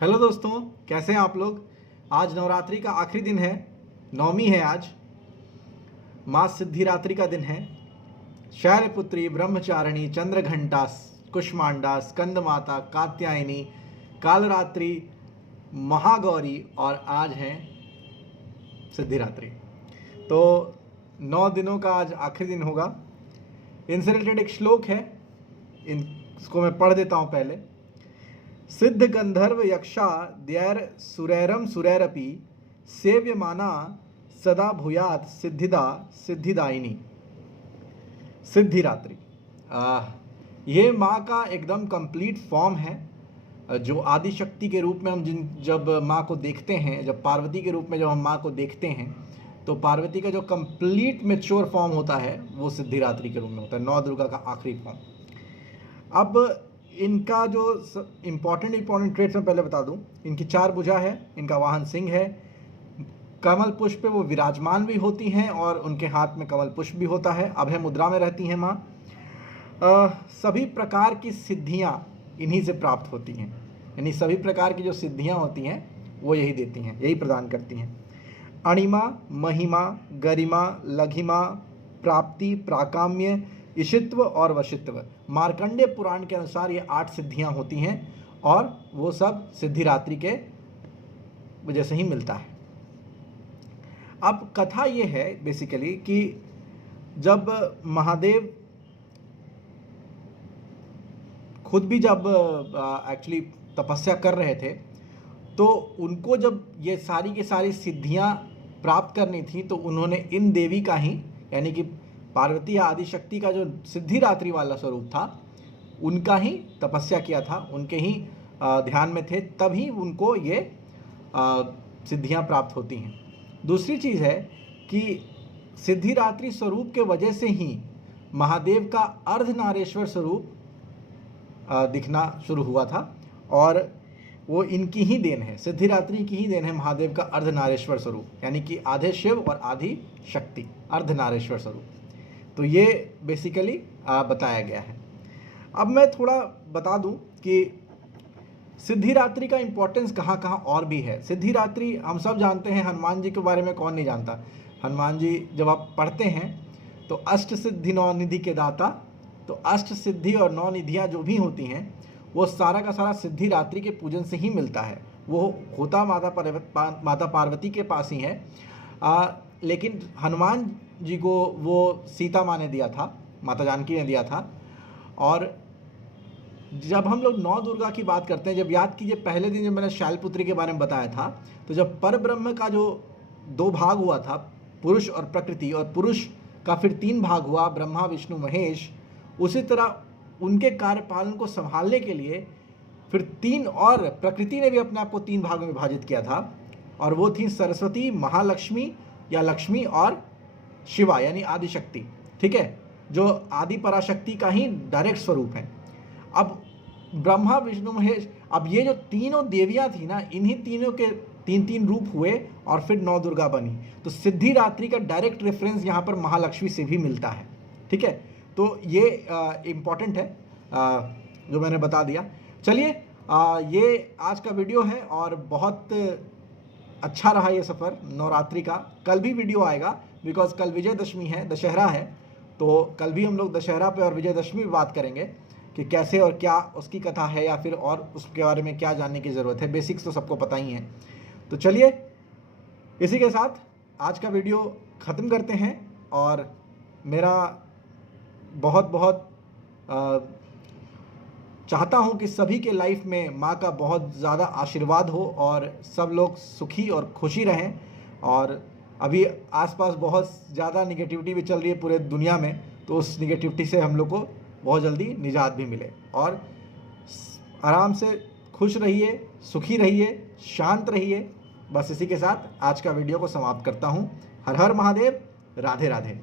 Hello दोस्तों, कैसे हैं आप लोग। आज नवरात्रि का आखिरी दिन है, नवमी है आज। माँ सिद्धिरात्रि का दिन है। शैलपुत्री, ब्रह्मचारिणी, चंद्रघंटा, कुष्मांडा, स्कंद माता, कात्यायनी, कालरात्रि, महागौरी और आज है सिद्धिरात्रि। तो 9 दिनों का आज आखिरी दिन होगा। इनसे रिलेटेड एक श्लोक है, इसको मैं पढ़ देता हूँ पहले। सिद्ध गंधर्व यक्षा द्यैर सुरैरम सुरैरपि सेव्यमाना सदा भूयात सिद्धिदा सिद्धिदायिनी। सिद्धिरात्रि ये माँ का एकदम कंप्लीट फॉर्म है। जो आदि शक्ति के रूप में हम जब माँ को देखते हैं, जब पार्वती के रूप में जब हम माँ को देखते हैं, तो पार्वती का जो कंप्लीट मैच्योर फॉर्म होता है वो सिद्धिरात्रि के रूप में होता है, नौ दुर्गा का आखिरी फॉर्म। अब इनका जो इम्पॉर्टेंट ट्रेड्स मैं पहले बता दूं। इनकी 4 भुजा है, इनका वाहन सिंह है, कमल पुष्प पे वो विराजमान भी होती हैं और उनके हाथ में कमल पुष्प भी होता है। अभय मुद्रा में रहती हैं माँ। सभी प्रकार की सिद्धियाँ इन्हीं से प्राप्त होती हैं, यानी सभी प्रकार की जो सिद्धियाँ होती हैं वो यही देती हैं, यही प्रदान करती हैं। अणिमा, महिमा, गरिमा, लघिमा, प्राप्ति, प्राकाम्य, ईशित्व और वशित्व। मार्कंडेय पुराण के अनुसार ये 8 सिद्धियां होती हैं और वो सब सिद्धिरात्रि के वजह से ही मिलता है। अब कथा ये है बेसिकली कि जब महादेव खुद भी जब एक्चुअली तपस्या कर रहे थे, तो उनको जब ये सारी की सारी सिद्धियां प्राप्त करनी थी, तो उन्होंने इन देवी का ही, यानी कि पार्वती आदि शक्ति का जो सिद्धिरात्रि वाला स्वरूप था, उनका ही तपस्या किया था, उनके ही ध्यान में थे, तभी उनको ये सिद्धियां प्राप्त होती हैं। दूसरी चीज़ है कि सिद्धिरात्रि स्वरूप के वजह से ही महादेव का अर्धनारेश्वर स्वरूप दिखना शुरू हुआ था, और वो इनकी ही देन है, सिद्धिरात्रि की ही देन है महादेव का अर्धनारेश्वर स्वरूप, यानी कि आधे शिव और आधी शक्ति, अर्धनारेश्वर स्वरूप। तो ये बेसिकली बताया गया है। अब मैं थोड़ा बता दूं कि सिद्धिरात्रि का इम्पोर्टेंस कहाँ कहाँ और भी है। सिद्धिरात्रि हम सब जानते हैं, हनुमान जी के बारे में कौन नहीं जानता। हनुमान जी जब आप पढ़ते हैं तो अष्ट सिद्धि 9 निधि के दाता, तो अष्ट सिद्धि और 9 निधियाँ जो भी होती हैं वो सारा का सारा सिद्धिरात्रि के पूजन से ही मिलता है। वो होता माता पार्वती के पास ही है, लेकिन हनुमान जी को वो सीता माँ ने दिया था, माता जानकी ने दिया था। और जब हम लोग 9 दुर्गा की बात करते हैं, जब याद कीजिए पहले दिन जब मैंने शैलपुत्री के बारे में बताया था, तो जब परब्रह्म का जो 2 भाग हुआ था, पुरुष और प्रकृति, और पुरुष का फिर 3 भाग हुआ, ब्रह्मा, विष्णु, महेश, उसी तरह उनके कार्यपालन को संभालने के लिए फिर 3 और प्रकृति ने भी अपने आप को 3 भागों में विभाजित किया था, और वो थी सरस्वती, महालक्ष्मी या लक्ष्मी और शिवा यानी आदिशक्ति। ठीक है, जो आदि पराशक्ति का ही डायरेक्ट स्वरूप है। अब ब्रह्मा, विष्णु, महेश, अब ये जो तीनों देवियां थी ना, इन्हीं तीनों के 3-3 रूप हुए और फिर 9 दुर्गा बनी। तो सिद्धिरात्रि का डायरेक्ट रेफरेंस यहाँ पर महालक्ष्मी से भी मिलता है। ठीक है, तो ये इम्पॉर्टेंट है जो मैंने बता दिया। चलिए, ये आज का वीडियो है और बहुत अच्छा रहा ये सफ़र नवरात्रि का। कल भी वीडियो आएगा, बिकॉज कल विजयदशमी है, दशहरा है, तो कल भी हम लोग दशहरा पे और विजयदशमी पे बात करेंगे कि कैसे और क्या उसकी कथा है, या फिर और उसके बारे में क्या जानने की ज़रूरत है। बेसिक्स तो सबको पता ही है। तो चलिए, इसी के साथ आज का वीडियो ख़त्म करते हैं, और मेरा बहुत बहुत चाहता हूँ कि सभी के लाइफ में माँ का बहुत ज़्यादा आशीर्वाद हो और सब लोग सुखी और खुशी रहें। और अभी आसपास बहुत ज़्यादा निगेटिविटी भी चल रही है पूरे दुनिया में, तो उस निगेटिविटी से हम लोग को बहुत जल्दी निजात भी मिले, और आराम से खुश रहिए, सुखी रहिए, शांत रहिए। बस इसी के साथ आज का वीडियो को समाप्त करता हूँ। हर हर महादेव, राधे राधे।